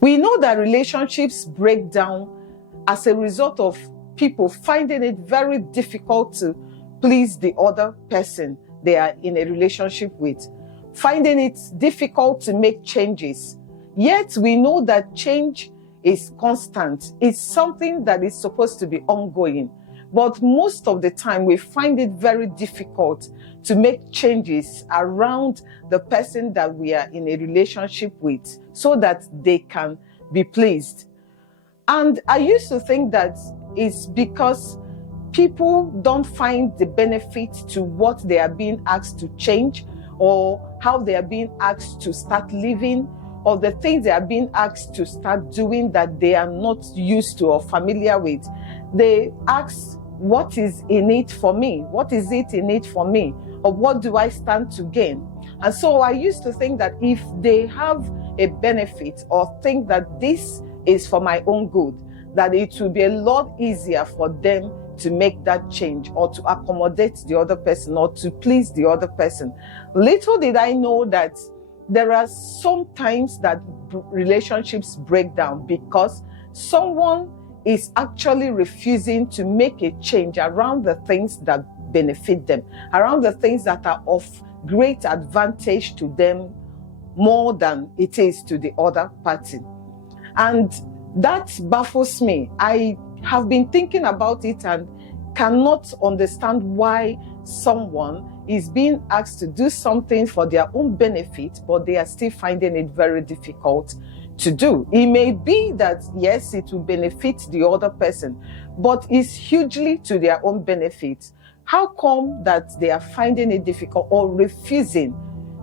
We know that relationships break down as a result of people finding it very difficult to please the other person they are in a relationship with, finding it difficult to make changes. Yet we know that change is constant. It's something that is supposed to be ongoing. But most of the time, we find it very difficult to make changes around the person that we are in a relationship with so that they can be pleased. And I used to think that it's because people don't find the benefit to what they are being asked to change, or how they are being asked to start living, or the things they are being asked to start doing that they are not used to or familiar with. They ask, what is in it for me? What is it in it for me? Or what do I stand to gain? And so I used to think that if they have a benefit or think that this is for my own good, that it will be a lot easier for them to make that change or to accommodate the other person or to please the other person. Little did I know that there are some times that relationships break down because someone is actually refusing to make a change around the things that benefit them, around the things that are of great advantage to them more than it is to the other party. And that baffles me. I have been thinking about it and cannot understand why someone is being asked to do something for their own benefit, but they are still finding it very difficult to do. It may be that, yes, it will benefit the other person, but it's hugely to their own benefit. How come that they are finding it difficult or refusing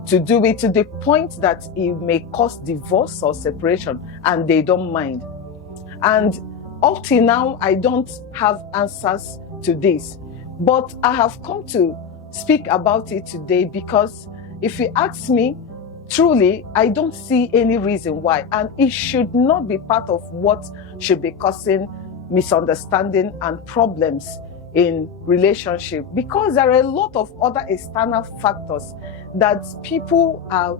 to do it to the point that it may cause divorce or separation and they don't mind? And up till now, I don't have answers to this, but I have come to speak about it today because if you ask me, truly, I don't see any reason why, and it should not be part of what should be causing misunderstanding and problems in relationship, because there are a lot of other external factors that people are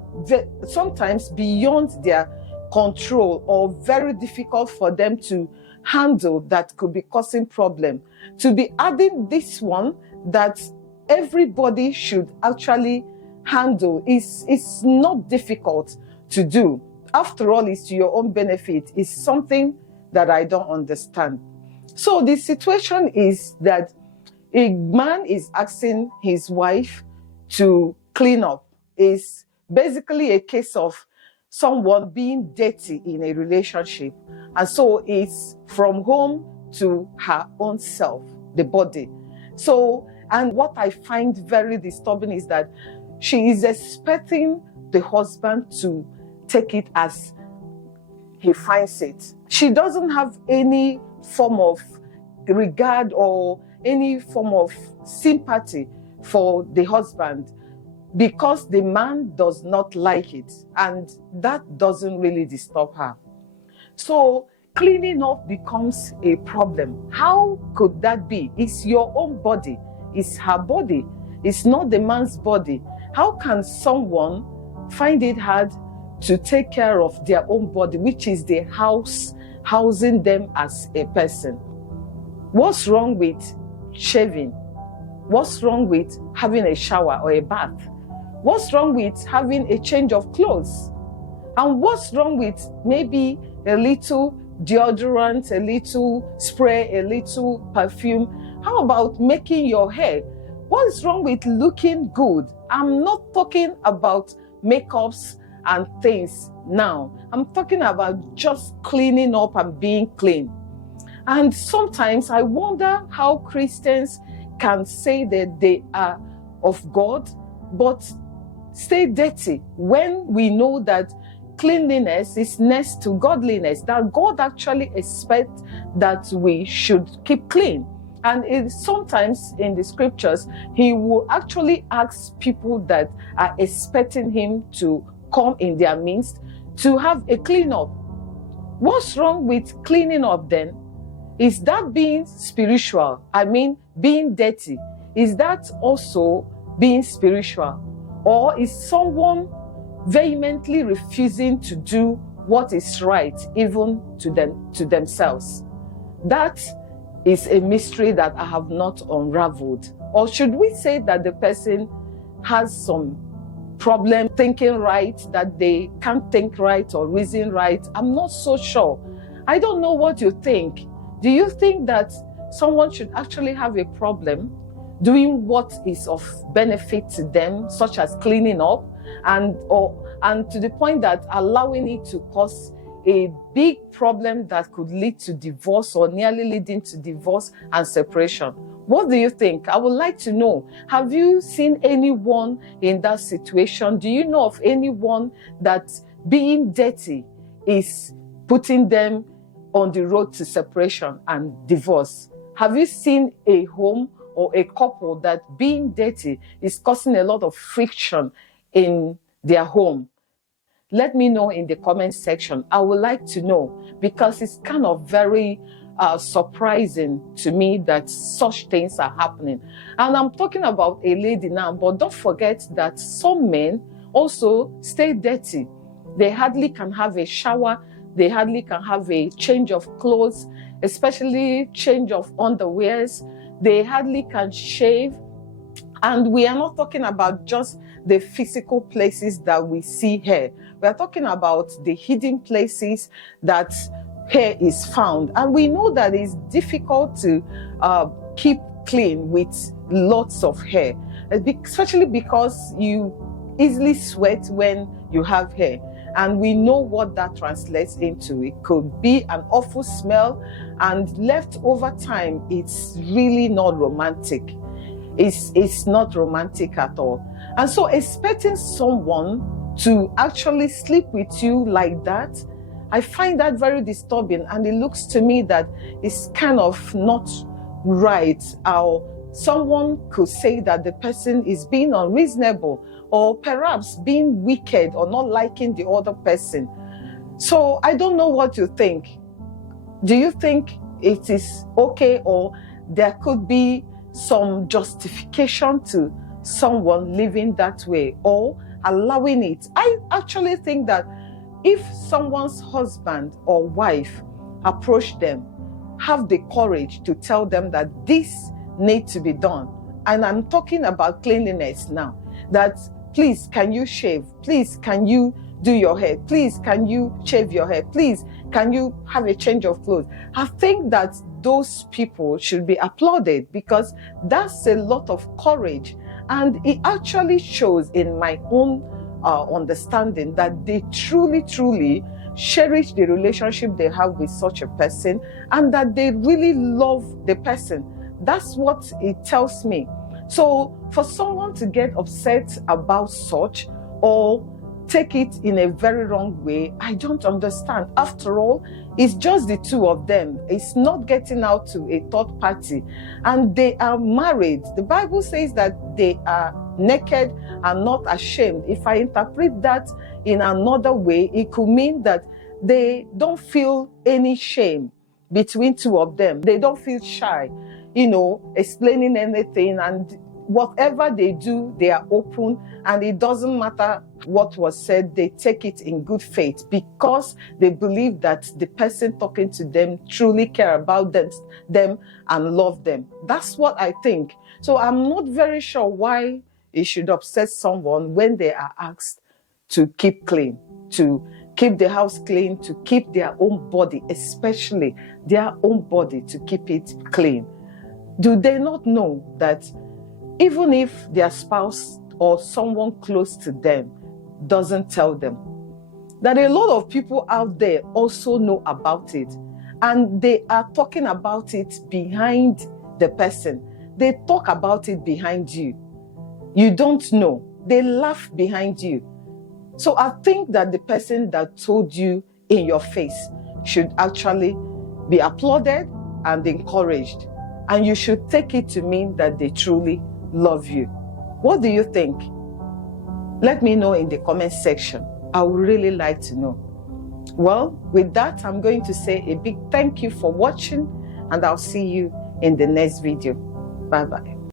sometimes beyond their control or very difficult for them to handle that could be causing problem. To be adding this one that everybody should actually handle is not difficult to do. After all, it's to your own benefit. It's something that I don't understand. So the situation is that a man is asking his wife to clean up. It's basically a case of someone being dirty in a relationship. And so it's from home to her own self, the body. So, and what I find very disturbing is that she is expecting the husband to take it as he finds it. She doesn't have any form of regard or any form of sympathy for the husband because the man does not like it, and that doesn't really disturb her. So cleaning up becomes a problem. How could that be? It's your own body. It's her body. It's not the man's body. How can someone find it hard to take care of their own body, which is the house housing them as a person? What's wrong with shaving? What's wrong with having a shower or a bath? What's wrong with having a change of clothes? And what's wrong with maybe a little deodorant, a little spray, a little perfume? How about making your hair? What's wrong with looking good? I'm not talking about makeups and things now. I'm talking about just cleaning up and being clean. And sometimes I wonder how Christians can say that they are of God, but stay dirty when we know that cleanliness is next to godliness, that God actually expects that we should keep clean. And sometimes in the scriptures, he will actually ask people that are expecting him to come in their midst to have a clean up. What's wrong with cleaning up then? Is that being spiritual? I mean, being dirty. Is that also being spiritual? Or is someone vehemently refusing to do what is right even to themselves. That is a mystery that I have not unraveled. Or should we say that the person has some problem thinking right, that they can't think right or reason right? I'm not so sure. I don't know what you think. Do you think that someone should actually have a problem doing what is of benefit to them, such as cleaning up, and to the point that allowing it to cause a big problem that could lead to divorce or nearly leading to divorce and separation? What do you think? I would like to know. Have you seen anyone in that situation? Do you know of anyone that being dirty is putting them on the road to separation and divorce? Have you seen a home or a couple that being dirty is causing a lot of friction in their home? Let me know in the comment section. I would like to know, because it's kind of very surprising to me that such things are happening. And I'm talking about a lady now, but don't forget that some men also stay dirty. They hardly can have a shower. They hardly can have a change of clothes, especially change of underwears. They hardly can shave. And we are not talking about just the physical places that we see hair. We are talking about the hidden places that hair is found. And we know that it's difficult to keep clean with lots of hair, especially because you easily sweat when you have hair. And we know what that translates into. It could be an awful smell, and left over time, it's really not romantic. It's not romantic at all. And so expecting someone to actually sleep with you like that, I find that very disturbing. And it looks to me that it's kind of not right. Or someone could say that the person is being unreasonable, or perhaps being wicked, or not liking the other person. So I don't know what you think. Do you think it is okay, or there could be some justification to someone living that way or allowing it? I actually think that if someone's husband or wife approach them, have the courage to tell them that this needs to be done. And I'm talking about cleanliness now. That please, can you shave? Please, can you do your hair? Please, can you shave your hair? Please, can you have a change of clothes? I think that those people should be applauded, because that's a lot of courage. And it actually shows in my own understanding that they truly, truly cherish the relationship they have with such a person, and that they really love the person. That's what it tells me. So for someone to get upset about such, or take it in a very wrong way, I don't understand. After all, it's just the two of them. It's not getting out to a third party. And they are married. The Bible says that they are naked and not ashamed. If I interpret that in another way, it could mean that they don't feel any shame between two of them. They don't feel shy, explaining anything, and whatever they do, they are open, and it doesn't matter what was said. They take it in good faith because they believe that the person talking to them truly care about them and love them. That's what I think. So I'm not very sure why it should upset someone when they are asked to keep clean, to keep the house clean, to keep their own body, especially their own body, to keep it clean. Do they not know that even if their spouse or someone close to them doesn't tell them, that a lot of people out there also know about it, and they are talking about it behind the person? They talk about it behind you. You don't know. They laugh behind you. So I think that the person that told you in your face should actually be applauded and encouraged. And you should take it to mean that they truly love you. What do you think? Let me know in the comment section. I would really like to know. Well, with that, I'm going to say a big thank you for watching, and I'll see you in the next video. Bye-bye.